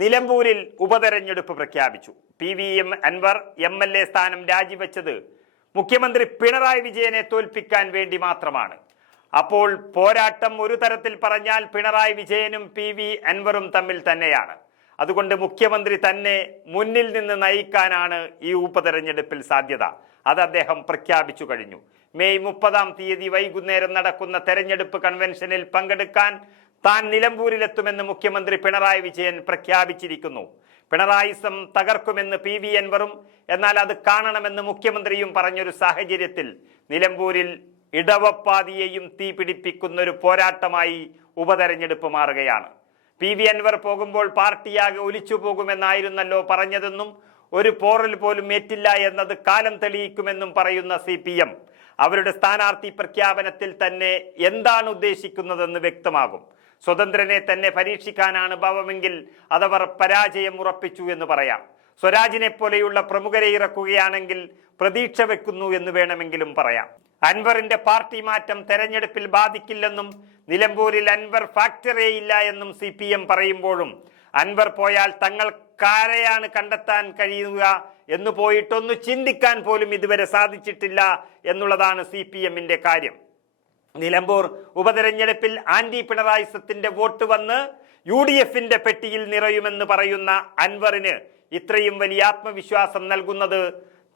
നിലമ്പൂരിൽ ഉപതെരഞ്ഞെടുപ്പ് പ്രഖ്യാപിച്ചു. P V M Anvar M L A സ്ഥാനം രാജിവെച്ചത് മുഖ്യമന്ത്രി പിണറായി വിജയനെ തോൽപ്പിക്കാൻ വേണ്ടി മാത്രമാണ്. അപ്പോൾ പോരാട്ടം ഒരു തരത്തിൽ പറഞ്ഞാൽ പിണറായി വിജയനും പി വി അൻവറും തമ്മിൽ തന്നെയാണ്. അതുകൊണ്ട് മുഖ്യമന്ത്രി തന്നെ മുന്നിൽ നിന്ന് നയിക്കാനാണ് ഈ ഉപതെരഞ്ഞെടുപ്പിൽ സാധ്യത. അത് അദ്ദേഹം പ്രഖ്യാപിച്ചു കഴിഞ്ഞു. മെയ് മുപ്പതാം തീയതി വൈകുന്നേരം നടക്കുന്ന തെരഞ്ഞെടുപ്പ് കൺവെൻഷനിൽ പങ്കെടുക്കാൻ താൻ നിലമ്പൂരിലെത്തുമെന്ന് മുഖ്യമന്ത്രി പിണറായി വിജയൻ പ്രഖ്യാപിച്ചിരിക്കുന്നു. പിണറായിസം തകർക്കുമെന്ന് പി വി അൻവറും എന്നാൽ അത് കാണണമെന്ന് മുഖ്യമന്ത്രിയും പറഞ്ഞൊരു സാഹചര്യത്തിൽ നിലമ്പൂരിൽ ഇടവപ്പാതിയെയും തീ പിടിപ്പിക്കുന്നൊരു പോരാട്ടമായി ഉപതെരഞ്ഞെടുപ്പ് മാറുകയാണ്. പി വി അൻവർ പോകുമ്പോൾ പാർട്ടിയാകെ ഒലിച്ചു പോകുമെന്നായിരുന്നല്ലോ പറഞ്ഞതെന്നും ഒരു പോറൽ പോലും ഏറ്റില്ല എന്നത് കാലം തെളിയിക്കുമെന്നും പറയുന്ന സി പി എം. അവരുടെ സ്ഥാനാർത്ഥി പ്രഖ്യാപനത്തിൽ തന്നെ എന്താണ് ഉദ്ദേശിക്കുന്നതെന്ന് വ്യക്തമാകും. സ്വതന്ത്രനെ തന്നെ പരീക്ഷിക്കാനാണ് ഭാവമെങ്കിൽ അതവർ പരാജയം ഉറപ്പിച്ചു എന്ന് പറയാം. സ്വരാജിനെ പോലെയുള്ള പ്രമുഖരെ ഇറക്കുകയാണെങ്കിൽ പ്രതീക്ഷ വെക്കുന്നു എന്ന് വേണമെങ്കിലും പറയാം. അൻവറിന്റെ പാർട്ടി മാറ്റം തെരഞ്ഞെടുപ്പിൽ ബാധിക്കില്ലെന്നും നിലമ്പൂരിൽ അൻവർ ഫാക്ടറിയേ ഇല്ല എന്നും സി പി എം പറയുമ്പോഴും അൻവർ പോയാൽ തങ്ങൾ കാരെയാണ് കണ്ടെത്താൻ കഴിയുക എന്ന് പോയിട്ടൊന്ന് ചിന്തിക്കാൻ പോലും ഇതുവരെ സാധിച്ചിട്ടില്ല എന്നുള്ളതാണ് സി പി കാര്യം. നിലമ്പൂർ ഉപതെരഞ്ഞെടുപ്പിൽ ആന്റി പിണറായി സത്തിന്റെ വോട്ട് വന്ന് യു ഡി എഫിന്റെ പെട്ടിയിൽ നിറയുമെന്ന് പറയുന്ന അൻവറിന് ഇത്രയും വലിയ ആത്മവിശ്വാസം നൽകുന്നത്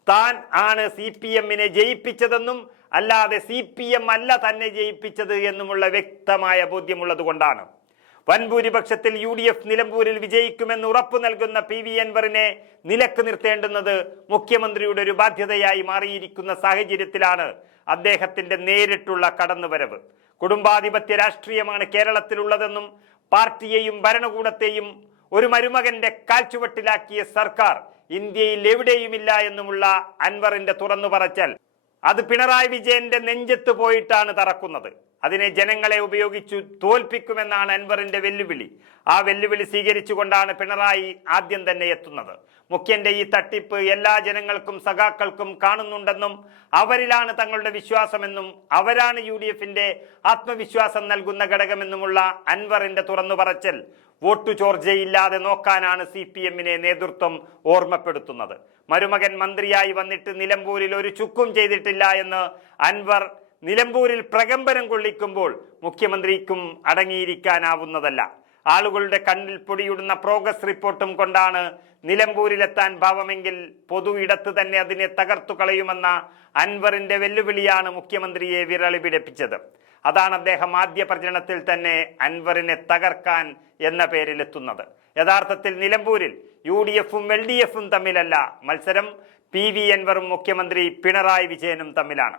താൻ ആണ് സി പി എമ്മിനെ ജയിപ്പിച്ചതെന്നും അല്ലാതെ സി പി എം അല്ല തന്നെ ജയിപ്പിച്ചത് എന്നുമുള്ള വ്യക്തമായ ബോധ്യമുള്ളത് കൊണ്ടാണ് വൻ ഭൂരിപക്ഷത്തിൽ യു ഡി എഫ് നിലമ്പൂരിൽ വിജയിക്കുമെന്ന് ഉറപ്പു നൽകുന്ന പി വി അൻവറിനെ നിലയ്ക്ക് നിർത്തേണ്ടുന്നത് മുഖ്യമന്ത്രിയുടെ ഒരു ബാധ്യതയായി മാറിയിരിക്കുന്ന സാഹചര്യത്തിലാണ് അദ്ദേഹത്തിന്റെ നേരിട്ടുള്ള കടന്നുവരവ്. കുടുംബാധിപത്യ രാഷ്ട്രീയമാണ് കേരളത്തിലുള്ളതെന്നും പാർട്ടിയെയും ഭരണകൂടത്തെയും ഒരു മരുമകന്റെ കാൽച്ചുവട്ടിലാക്കിയ സർക്കാർ ഇന്ത്യയിൽ എവിടെയുമില്ല എന്നുമുള്ള അൻവറിന്റെ തുറന്നു പറച്ചൽ അത് പിണറായി വിജയന്റെ നെഞ്ചത്ത് പോയിട്ടാണ് തറക്കുന്നത്. അതിനെ ജനങ്ങളെ ഉപയോഗിച്ചു തോൽപ്പിക്കുമെന്നാണ് അൻവറിന്റെ വെല്ലുവിളി. ആ വെല്ലുവിളി സ്വീകരിച്ചുകൊണ്ടാണ് പിണറായി ആദ്യം തന്നെ എത്തുന്നത്. മുഖ്യന്റെ ഈ തട്ടിപ്പ് എല്ലാ ജനങ്ങൾക്കും സഖാക്കൾക്കും കാണുന്നുണ്ടെന്നും അവരിലാണ് തങ്ങളുടെ വിശ്വാസമെന്നും അവരാണ് യു ഡി എഫിന്റെ ആത്മവിശ്വാസം നൽകുന്ന ഘടകമെന്നുമുള്ള അൻവറിന്റെ തുറന്നു പറച്ചൽ വോട്ടു ചോർച്ചയില്ലാതെ നോക്കാനാണ് സി പി എമ്മിനെ നേതൃത്വം ഓർമ്മപ്പെടുത്തുന്നത്. മരുമകൻ മന്ത്രിയായി വന്നിട്ട് നിലമ്പൂരിൽ ഒരു ചുക്കും ചെയ്തിട്ടില്ല എന്ന് അൻവർ നിലമ്പൂരിൽ പ്രകമ്പനം കൊള്ളിക്കുമ്പോൾ മുഖ്യമന്ത്രിക്കും അടങ്ങിയിരിക്കാനാവുന്നതല്ല. ആളുകളുടെ കണ്ണിൽ പൊടിയിടുന്ന പ്രോഗ്രസ് റിപ്പോർട്ടും കൊണ്ടാണ് നിലമ്പൂരിലെത്താൻ ഭാവമെങ്കിൽ പൊതു ഇടത്ത് തന്നെ അതിനെ തകർത്തു കളയുമെന്ന അൻവറിന്റെ വെല്ലുവിളിയാണ് മുഖ്യമന്ത്രിയെ വിരളി പിടിപ്പിച്ചത് അതാണ് അദ്ദേഹം ആദ്യ പ്രചരണത്തിൽ തന്നെ അൻവറിനെ തകർക്കാൻ എന്ന പേരിലെത്തുന്നത്. യഥാർത്ഥത്തിൽ നിലമ്പൂരിൽ യു ഡി എഫും എൽ ഡി എഫും തമ്മിലല്ല മത്സരം. പി വി അൻവറും മുഖ്യമന്ത്രി പിണറായി വിജയനും തമ്മിലാണ്.